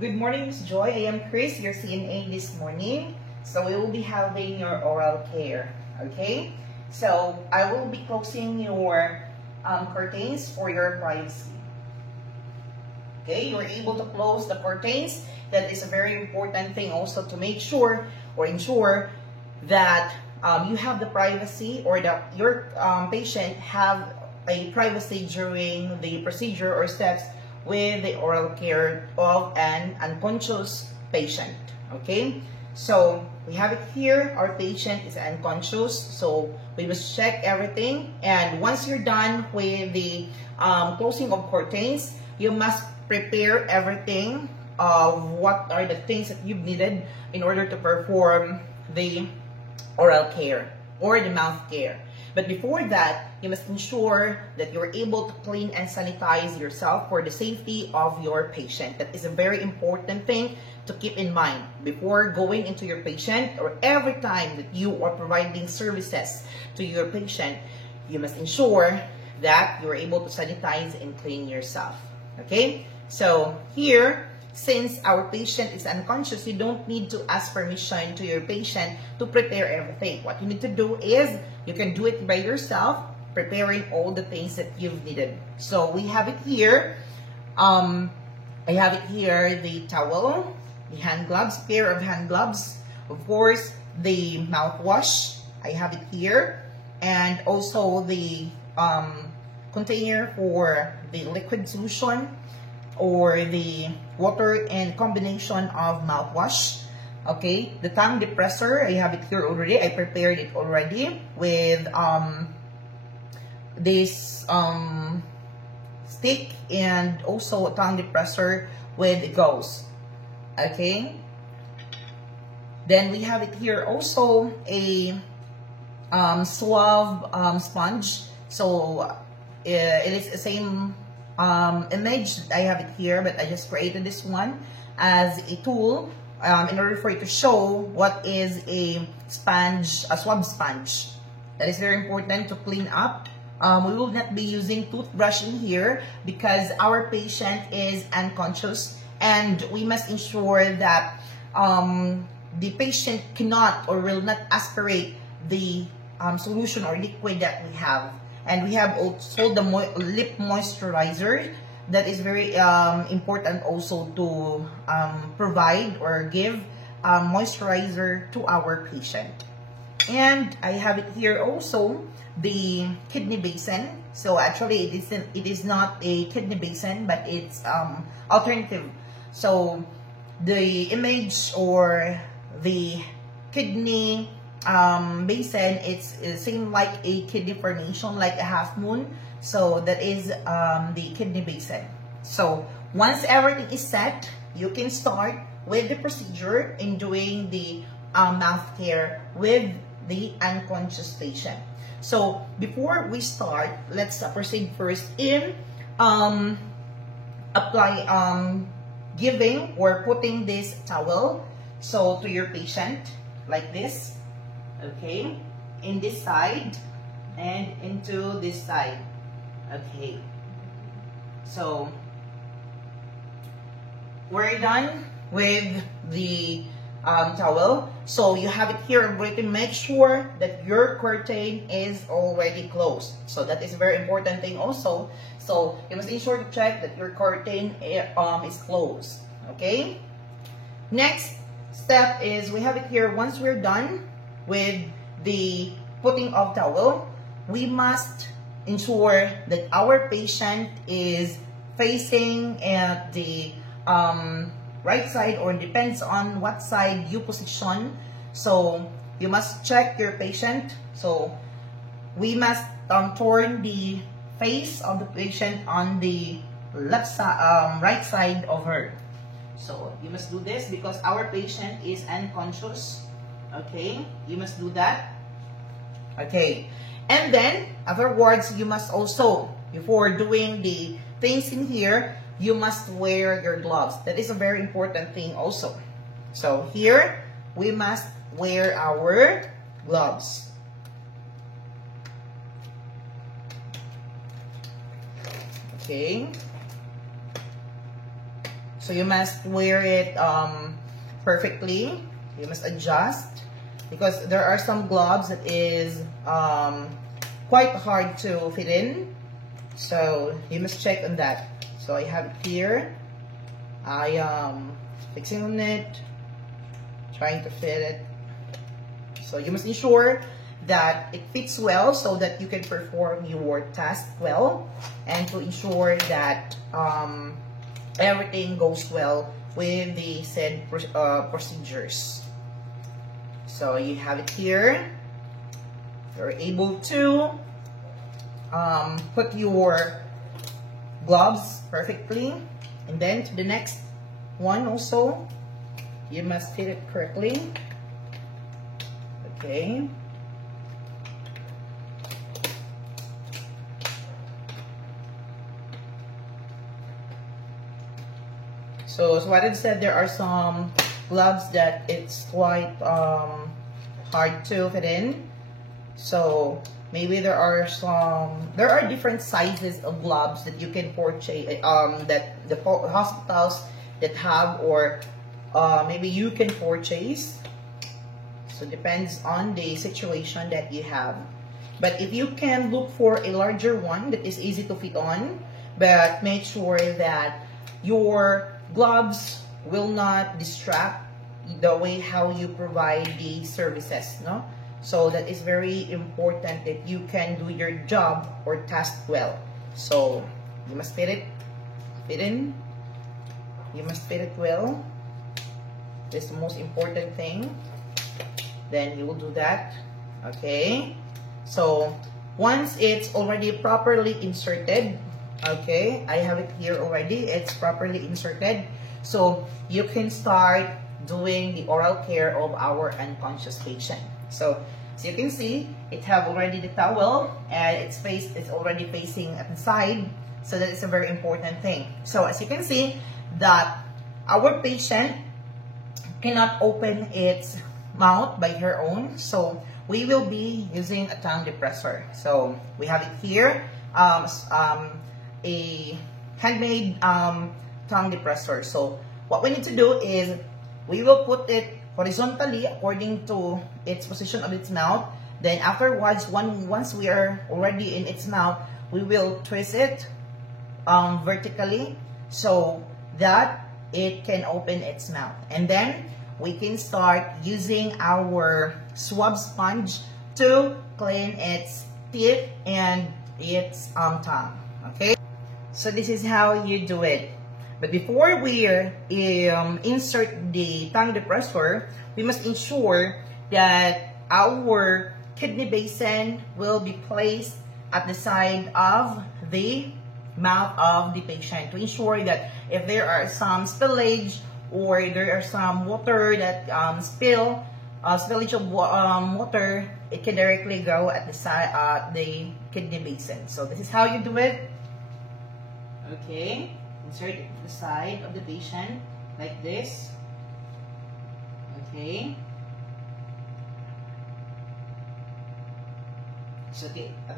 Good morning, Miss Joy. I am Chris, your CNA this morning. So we will be having your oral care, okay? So I will be closing your curtains for your privacy. Okay, you're able to close the curtains. That is a very important thing also to make sure or ensure that you have the privacy, or that your patient have a privacy during the procedure or steps with the oral care of an unconscious patient. Okay, so we have it here. Our patient is unconscious, so we must check everything. And once you're done with the closing of curtains, you must prepare everything of what are the things that you've needed in order to perform the oral care or the mouth care. But before that, you must ensure that you're able to clean and sanitize yourself for the safety of your patient. That is a very important thing to keep in mind before going into your patient, or every time that you are providing services to your patient. You must ensure that you're able to sanitize and clean yourself. Okay? So here, since our patient is unconscious, you don't need to ask permission to your patient to prepare everything. What you need to do is, you can do it by yourself, preparing all the things that you've needed. So we have it here. I have it here, the towel, the hand gloves, pair of hand gloves, of course, the mouthwash, I have it here, and also the container for the liquid solution, or the water and combination of mouthwash. Okay, the tongue depressor, I have it here already. I prepared it already with this stick, and also a tongue depressor with gauze. Okay, then we have it here also a swab sponge. So it is the same image. I have it here, but I just created this one as a tool in order for you to show what is a sponge, a swab sponge. That is very important to clean up. We will not be using toothbrush in here because our patient is unconscious, and we must ensure that the patient cannot or will not aspirate the solution or liquid that we have. And we have also the lip moisturizer. That is very important also to provide or give moisturizer to our patient. And I have it here also the kidney basin. So actually it is not a kidney basin, but it's alternative. So the image or the kidney basin, it's same like a kidney formation, like a half moon. So that is the kidney basin. So once everything is set, you can start with the procedure in doing the mouth care with the unconscious patient. So before we start, let's proceed first in giving or putting this towel so to your patient like this. Okay, in this side and into this side. Okay, so we're done with the towel. So you have it here already. Make sure that your curtain is already closed. So that is a very important thing also. So you must ensure to check that your curtain is closed. Okay, next step is, we have it here. Once we're done with the putting of towel, we must ensure that our patient is facing at the right side, or depends on what side you position. So you must check your patient. So we must turn the face of the patient on the left side, right side of her. So you must do this because our patient is unconscious. Okay, you must do that. Okay, and then afterwards, you must also, before doing the things in here, you must wear your gloves. That is a very important thing also. So here, we must wear our gloves. Okay. So you must wear it perfectly. You must adjust because there are some gloves that is quite hard to fit in. So you must check on that. So I have it here. I am fixing on it, trying to fit it. So you must ensure that it fits well so that you can perform your task well, and to ensure that everything goes well with the said procedures. So you have it here. You're able to put your gloves perfectly, and then to the next one also you must fit it correctly. Okay. So as what I've said, there are some gloves that it's quite hard to fit in. So maybe there are different sizes of gloves that you can purchase, that the hospitals that have, or maybe you can purchase. So depends on the situation that you have. But if you can look for a larger one that is easy to fit on, but make sure that your gloves will not distract the way how you provide the services, no? So that is very important that you can do your job or task well. So you must fit in. You must fit it well. This is the most important thing. Then you will do that. Okay. So once it's already properly inserted, okay, I have it here already. It's properly inserted. So you can start doing the oral care of our unconscious patient. So as you can see, it have already the towel, and it's already facing at the side. So that is a very important thing. So as you can see that our patient cannot open its mouth by her own. So we will be using a tongue depressor. So we have it here, a handmade tongue depressor. So what we need to do is we will put it horizontally according to its position of its mouth. Then afterwards, once we are already in its mouth, we will twist it vertically so that it can open its mouth. And then we can start using our swab sponge to clean its teeth and its tongue. Okay, so this is how you do it. But before we insert the tongue depressor, we must ensure that our kidney basin will be placed at the side of the mouth of the patient, to ensure that if there are some spillage or there are some water that spillage of water, it can directly go at the side, the kidney basin. So this is how you do it. Okay, insert it to the side of the patient like this. Okay. So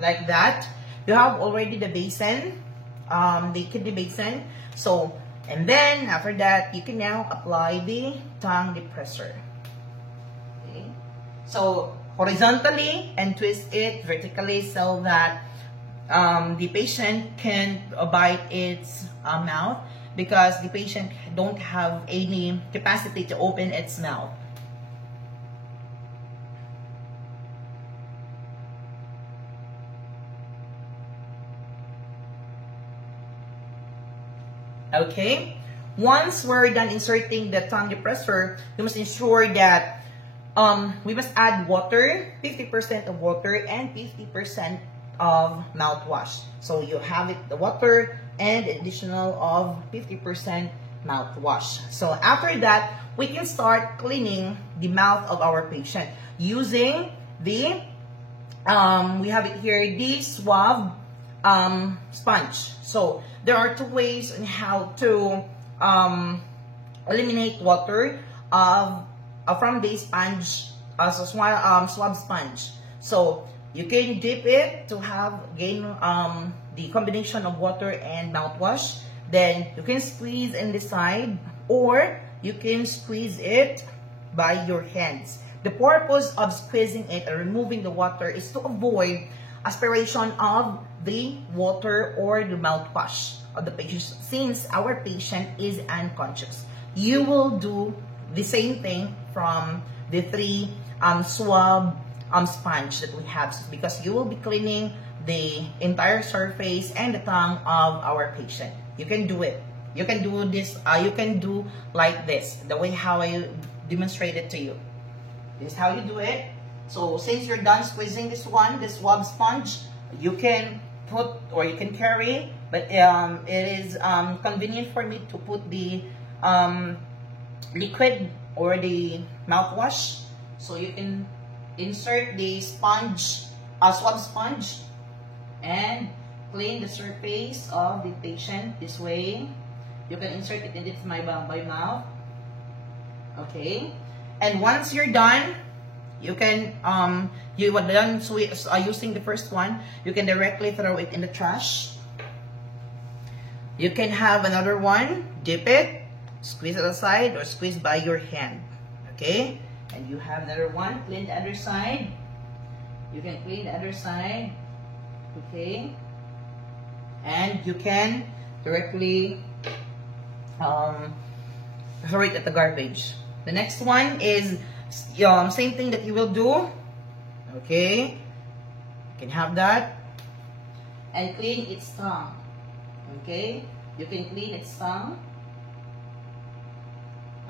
like that, you have already the basin, the kidney basin. So, and then after that, you can now apply the tongue depressor. Okay. So horizontally and twist it vertically so that the patient can bite its mouth, because the patient don't have any capacity to open its mouth. Okay, once we're done inserting the tongue depressor, you must ensure that we must add water, 50% of water and 50% of mouthwash. So you have it, the water and additional of 50% mouthwash. So after that, we can start cleaning the mouth of our patient using the we have it here, the swab sponge. So there are two ways on how to eliminate water from the sponge, swab sponge. So you can dip it to gain the combination of water and mouthwash. Then you can squeeze in the side, or you can squeeze it by your hands. The purpose of squeezing it and removing the water is to avoid aspiration of the water or the mouthwash of the patient, since our patient is unconscious. You will do the same thing from the three swab sponge that we have, because you will be cleaning the entire surface and the tongue of our patient. You can do it. You can do this. You can do like this, the way how I demonstrated to you. This is how you do it. So since you're done squeezing this one, this swab sponge, you can put or you can carry, but it is convenient for me to put the liquid or the mouthwash. So you can insert the sponge, swab sponge, and clean the surface of the patient this way. You can insert it in my mouth. Okay, and once you're done, you can you are done using the first one, you can directly throw it in the trash. You can have another one, dip it, squeeze it aside, or squeeze by your hand. Okay, and you have another one, clean the other side. You can clean the other side. Okay, and you can directly throw it at the garbage. The next one is same thing that you will do. Okay, you can have that and clean its tongue. Okay, you can clean its tongue.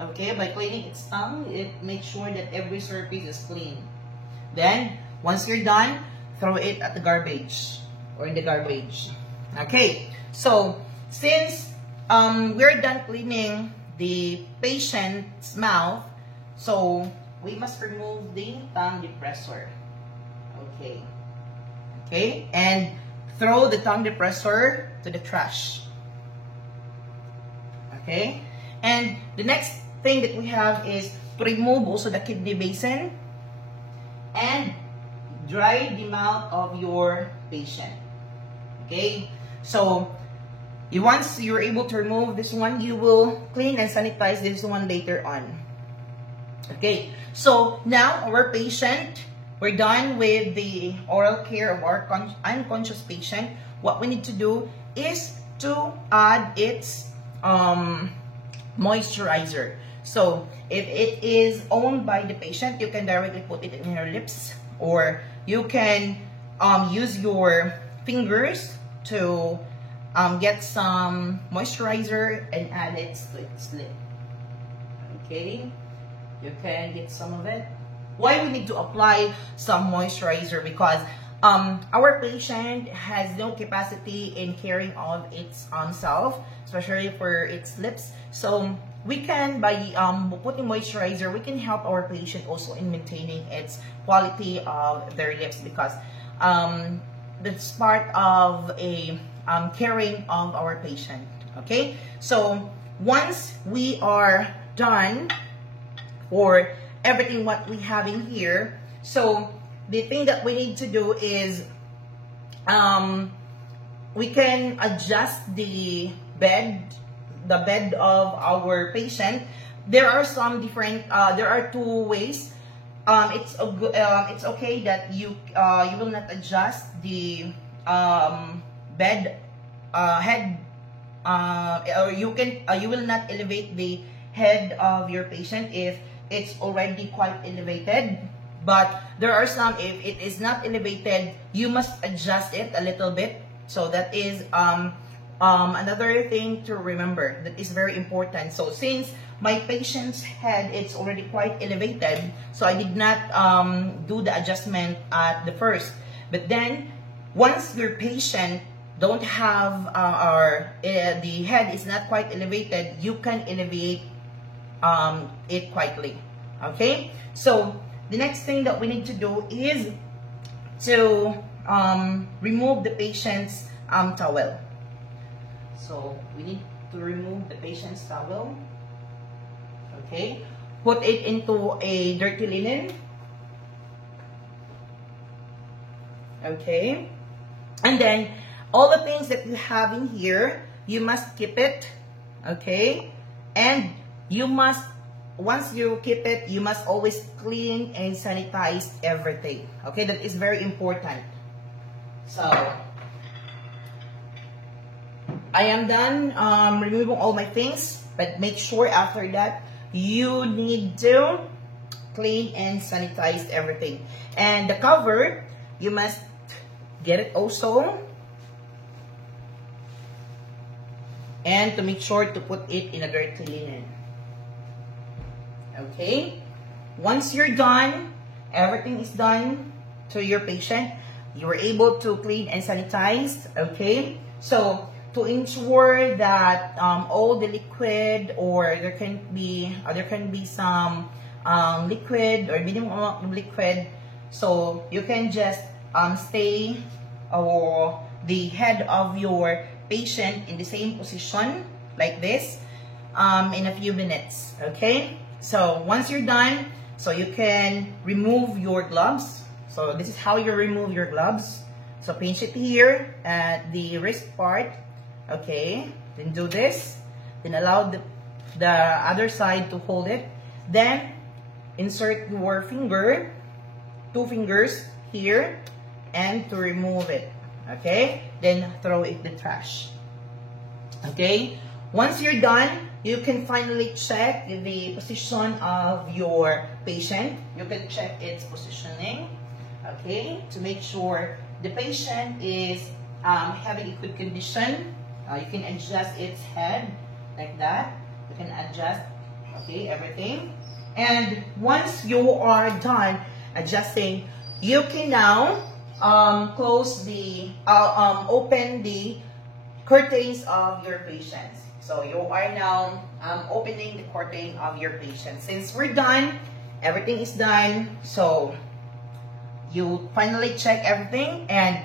Okay, by cleaning its tongue, it makes sure that every surface is clean. Then once you're done, throw it at the garbage or in the garbage. Okay, so since we're done cleaning the patient's mouth, so we must remove the tongue depressor. Okay, okay, and throw the tongue depressor to the trash. Okay, and the next thing that we have is to remove also the kidney basin and dry the mouth of your patient. Okay, so once you're able to remove this one, you will clean and sanitize this one later on. Okay, so now our patient, we're done with the oral care of our unconscious patient. What we need to do is to add its moisturizer. So if it is owned by the patient, you can directly put it in your lips, or you can use your fingers to get some moisturizer and add it to its lip. Okay, you can get some of it. Why we need to apply some moisturizer? Because our patient has no capacity in caring of its self, especially for its lips. So we can, by putting moisturizer, we can help our patient also in maintaining its quality of their lips, because that's part of a caring of our patient. Okay, so once we are done for everything what we have in here, so the thing that we need to do is we can adjust the bed of our patient. There are some different there are two ways. It's okay that you will not adjust the bed head, or you will not elevate the head of your patient if it's already quite elevated. But there are some, if it is not elevated, you must adjust it a little bit. So that is another thing to remember that is very important. So since my patient's head is already quite elevated, so I did not do the adjustment at the first. But then once your patient don't have the head is not quite elevated, you can elevate it quietly. Okay, so the next thing that we need to do is to remove the patient's towel. So we need to remove the patient's towel. Okay, put it into a dirty linen. Okay, and then all the things that you have in here, you must keep it, okay? And you must, once you keep it, you must always clean and sanitize everything, okay? That is very important. So, I am done removing all my things, but make sure after that, you need to clean and sanitize everything. And the cover, you must get it also. And to make sure to put it in a dirty linen. Okay? Once you're done, everything is done to your patient, you were able to clean and sanitize. Okay? So, to ensure that all the liquid, or there can be some liquid or minimum amount of liquid, so you can just stay or the head of your patient in the same position like this in a few minutes. Okay, so once you're done, so you can remove your gloves. So this is how you remove your gloves. So pinch it here at the wrist part. Okay, then do this, then allow the other side to hold it, then insert your finger, 2 fingers here, and to remove it. Okay, then throw it in the trash. Okay, once you're done, you can finally check the position of your patient. You can check its positioning, okay, to make sure the patient is having a good condition. You can adjust its head like that. You can adjust, okay, everything. And once you are done adjusting, you can now close the, open the curtains of your patients. So you are now opening the curtain of your patient. Since we're done, everything is done. So you finally check everything, and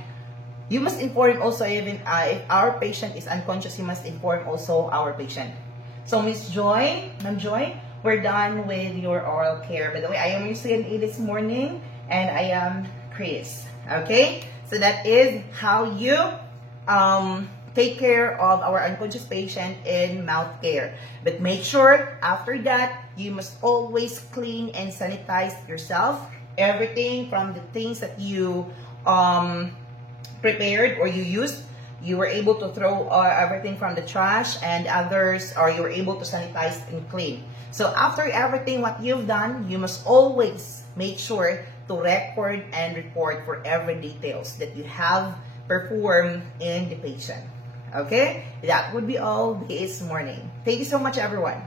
you must inform also, even if our patient is unconscious, you must inform also our patient. So Miss Joy, Ma'am Joy, we're done with your oral care. By the way, I am your CNA this morning, and I am Chris. Okay, so that is how you take care of our unconscious patient in mouth care. But make sure after that, you must always clean and sanitize yourself. Everything from the things that you prepared or you used, you were able to throw everything from the trash, and others, or you were able to sanitize and clean. So after everything what you've done, you must always make sure to record and report for every details that you have performed in the patient. Okay, that would be all this morning. Thank you so much, everyone.